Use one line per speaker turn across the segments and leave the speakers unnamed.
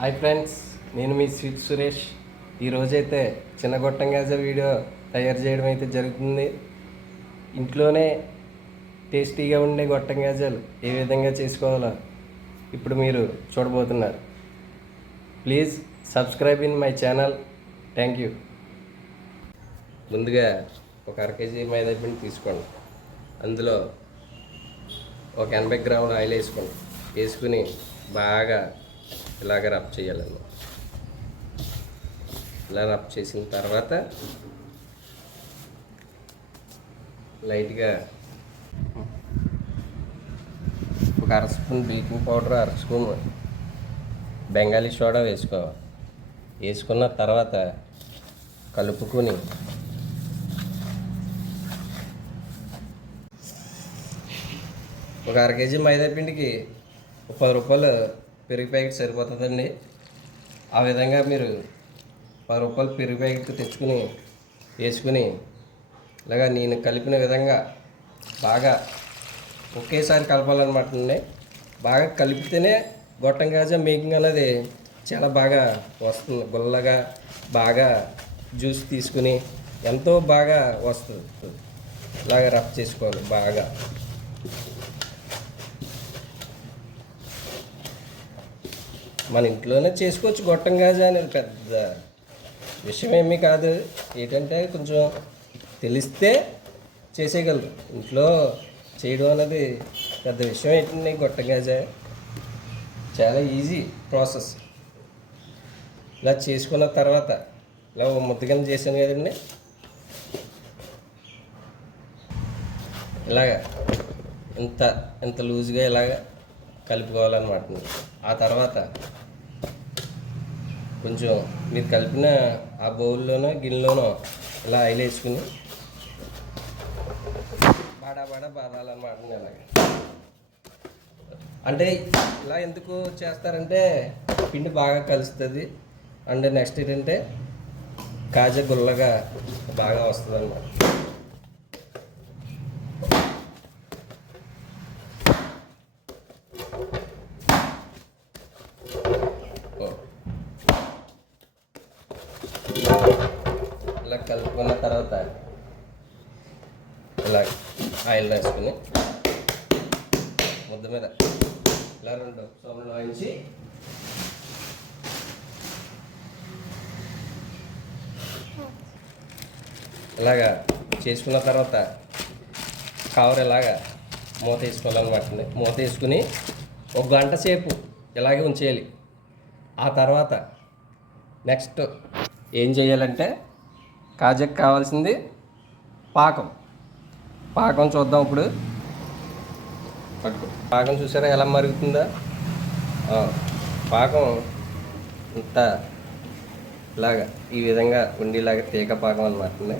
Hi friends నేను మీ sweet Suresh. ఈరోజైతే చిన్న గొట్టం గొట్టంగాజ వీడియో తయారు చేయడం అయితే జరుగుతుంది. ఇంట్లోనే టేస్టీగా ఉండే గొట్టం గొట్టంగాజాలు ఏ విధంగా చేసుకోవాలో ఇప్పుడు మీరు చూడబోతున్నారు. Please subscribe in my channel thank you ముందుగా ఒక అర కేజీ మైదా పిండి తీసుకోండి. అందులో ఒక ఎనభై గ్రాముల ఆయిల్ వేసుకోండి. వేసుకుని బాగా ఇలాగ రబ్ చేయాలన్నమాట. ఇలా రబ్ చేసిన తర్వాత లైట్గా ఒక అర స్పూన్ బేకింగ్ పౌడర్ అర స్పూన్ బెంగాలీ సోడా వేసుకోవాలి. వేసుకున్న తర్వాత కలుపుకొని ఒక అర కేజీ మైదా పిండికి పది రూపాయలు పెరుగు ప్యాకెట్ సరిపోతుందండి. ఆ విధంగా మీరు పది రూపాయలు పెరుగు ప్యాకెట్ తెచ్చుకుని వేసుకుని ఇలాగా నేను కలిపిన విధంగా బాగా ఒకేసారి కలపాలన్నమాట అండి బాగా కలిపితేనే గొట్టం కాజా మేకింగ్ అనేది చాలా బాగా వస్తుంది. గుల్లగా బాగా జ్యూస్ తీసుకుని ఎంతో బాగా వస్తుంది. ఇలాగ రఫ్ చేసుకోవాలి బాగా. మన ఇంట్లోనే చేసుకోవచ్చు. గొట్టం గాజా అనేది పెద్ద విషయం ఏమీ కాదు. ఏంటంటే కొంచెం తెలిస్తే చేసేయగలరు. ఇంట్లో చేయడం అనేది పెద్ద విషయం ఏంటండి? గొట్టం గాజా చాలా ఈజీ ప్రాసెస్ ఇలా చేసుకున్న తర్వాత ఇలా ఓ చేశాను కదండి. ఇలాగా ఇంత ఇంత లూజ్గా ఇలాగ కలుపుకోవాలన్నమాట. ఆ తర్వాత కొంచెం మీరు కలిపిన ఆ బౌల్లోనో గిన్నెలోనో ఇలా ఆయిల్ వేసుకుని బాడా బాడా బాదాలన్నమాట అలాగే. అంటే ఇలా ఎందుకు చేస్తారంటే పిండి బాగా కలుస్తుంది. అండ్ నెక్స్ట్ ఏంటంటే కాజా గుల్లగా బాగా వస్తుంది అన్నమాట ఇలా కలుపుకున్న తర్వాత ఇలా ఆయిల్ వేసుకుని ముద్ద మీద. ఇలా రెండు సోమలు వాయించి ఇలాగా చేసుకున్న తర్వాత కవర్ ఇలాగా మూత వేసుకోవాలన్నమాట మూత వేసుకుని ఒక గంట సేపు ఇలాగే ఉంచేయాలి. ఆ తర్వాత నెక్స్ట్ ఏం చేయాలంటే కాజకు కావాల్సింది పాకం. పాకం చూద్దాం ఇప్పుడు. పాకం చూసారా ఎలా మరుగుతుందా? పాకం ఇంత ఇలాగా ఈ విధంగా ఉండేలాగా తీగ పాకం అనమాట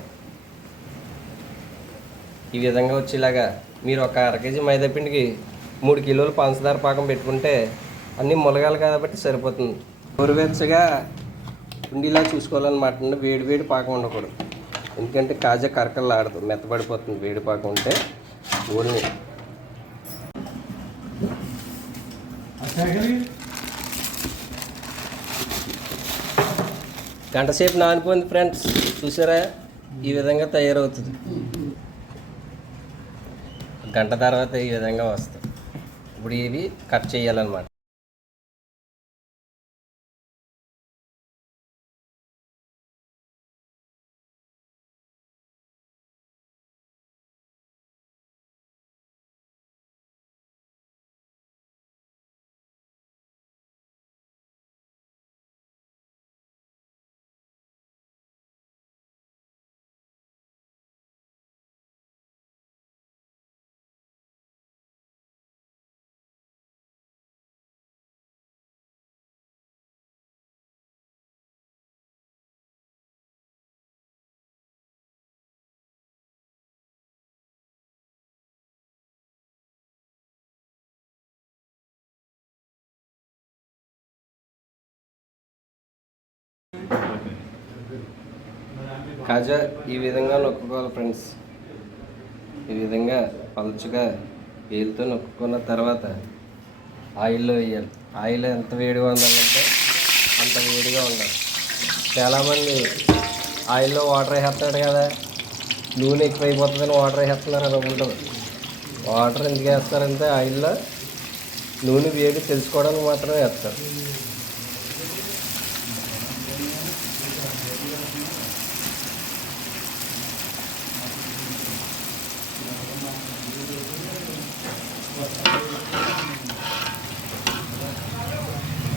ఈ విధంగా వచ్చేలాగా మీరు ఒక అర కేజీ మైదాపిండికి మూడు కిలోలు పంచదార పాకం పెట్టుకుంటే అన్నీ మొలగాలి కాబట్టి సరిపోతుంది. గోరువెచ్చగా ఉండేలా చూసుకోవాలన్నమాట వేడి వేడి పాకం ఉండకూడదు. ఎందుకంటే కాజా కరకలు ఆడదు. మెత్తబడిపోతుంది. వేడిపాక ఉంటే ఓన్లీ గంట సేపు నానిపోయింది ఫ్రెండ్స్. చూసారా? ఈ విధంగా తయారవుతుంది. గంట తర్వాత ఈ విధంగా వస్తుంది. ఇప్పుడు ఇవి కట్ చేయాలన్నమాట. కాజా ఈ విధంగా నొక్కుకోవాలి ఫ్రెండ్స్. ఈ విధంగా పలుచగా వేలుతో నొక్కుకున్న తర్వాత ఆయిల్లో వేయాలి. ఆయిల్ ఎంత వేడిగా ఉండాలంటే అంత వేడిగా ఉండాలి. చాలామంది ఆయిల్లో వాటర్ వేస్తాడు కదా. నూనె ఎక్కువైపోతుందని వాటర్ వేస్తున్నారు అని అనుకుంటారు. వాటర్ ఎందుకు వేస్తారంటే ఆయిల్లో నూనె వేడి తెలుసుకోవడానికి మాత్రమే వేస్తారు.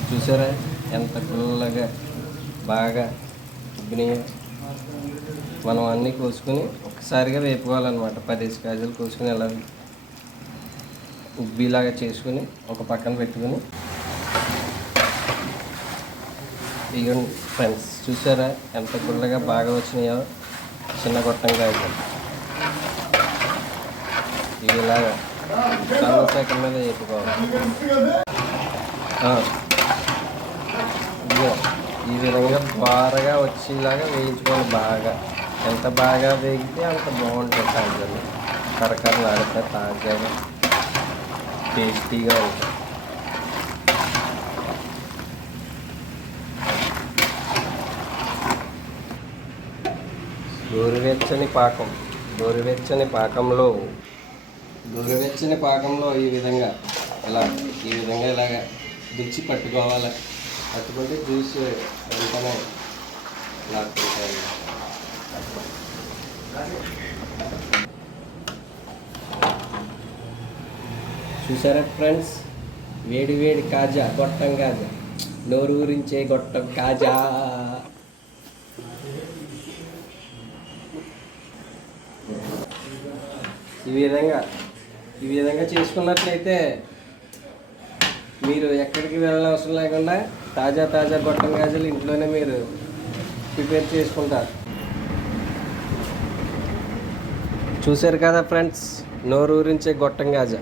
చూసారా? ఎంత పుల్లగా బాగా ఉబ్బినాయో. మనం అన్నీ కోసుకుని ఒకసారిగా వేపుకోవాలన్నమాట. పదేసి కాజులు కోసుకుని ఎలా ఉబ్బిలాగా చేసుకుని ఒక పక్కన పెట్టుకుని. ఇగోండి ఫ్రెండ్స్ చూసారా? ఎంత పుల్లగా బాగా వచ్చినాయో. చిన్న గొట్టం కాయలు. ఇలాగా చాలా మీద చెప్పుకోవాలి ఈ విధంగా బాగా వచ్చేలాగా వేయించుకోవాలి బాగా. ఎంత బాగా వేగితే అంత బాగుంటుంది తాజాలు కరకరలు ఆడితే తాజాగా టేస్టీగా ఉంటుంది గోరువెచ్చని పాకం. గోరువెచ్చని పాకంలో గోరువెచ్చని పాకంలో ఈ విధంగా ఇలా ఈ విధంగా ఇలాగ దించి పట్టుకోవాలి? పట్టుకుంటే జ్యూస్ వెంటనే లాక్కుంటాయి చూసారా ఫ్రెండ్స్? వేడి వేడి కాజా గొట్టం కాజా. నోరు ఊరించే గొట్టం కాజా. ఈ విధంగా ఈ విధంగా చేసుకున్నట్లయితే మీరు ఎక్కడికి వెళ్ళిన అవసరం లేకుండా తాజా తాజా గొట్టం గాజులు ఇంట్లోనే మీరు ప్రిపేర్ చేసుకుంటారు. చూశారు కదా ఫ్రెండ్స్ నోరు ఊరించే గొట్టం గాజా.